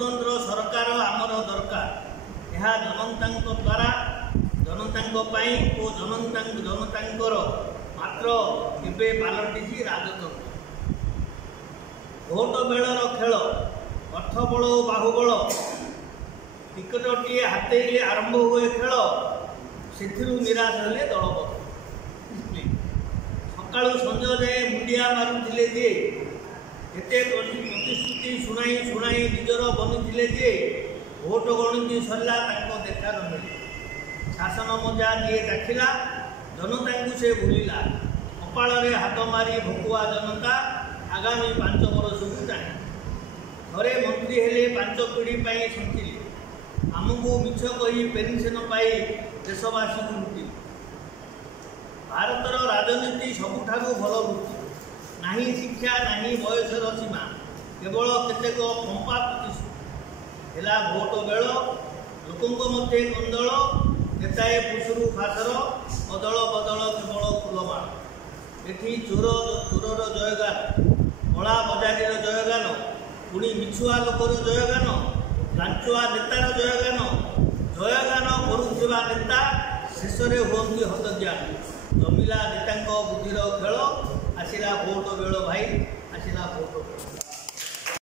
गणतंत्र सरकार आमर दरकार यह जनता द्वारा जनता और जनतांकर मात्र एबे पालटिछि राजतंत्र। भोट बेलर खेल अर्थ बल और बाहुबल टिकटटीए हाथेले आरंभ हुए खेल से निराश हेले दलबद सका संज जाए मुंडिया मारुले जे एते प्रतिश्रुति शुणाई शुणाई निजर बनी जे भोट गणति सरला देखा मिले शासन मजा जी देखला जनता से भूलिला कपाल हाथ मारी भकुआ जनता आगामी 5 वर्ष को चाहे थे मंत्री हेले 5 पीढ़ी सोचिले आमको मिछ कही पेनसन पाई देशवासी को लुटि भारतर राजनीति सबुठार भल वृत्ति नहीं शिक्षा नहीं बयसर सीमा केवल केतेक पंपा प्रतिश्रुति है भोट बेल लोकों मध्य कंदल नेताए पुसुरु फासर अदल बदल केवल फुलमाल एठी चोर जयगान कला बजारी जयगान पुणी मिछुआ लोकर जयगान लांचुआ नेतार जयगान करुवा नेता शेष में हमें हतज्ञान जमिला नेता बुद्धिर खेल आसला भोट बेल भाई आसला भोट बेल।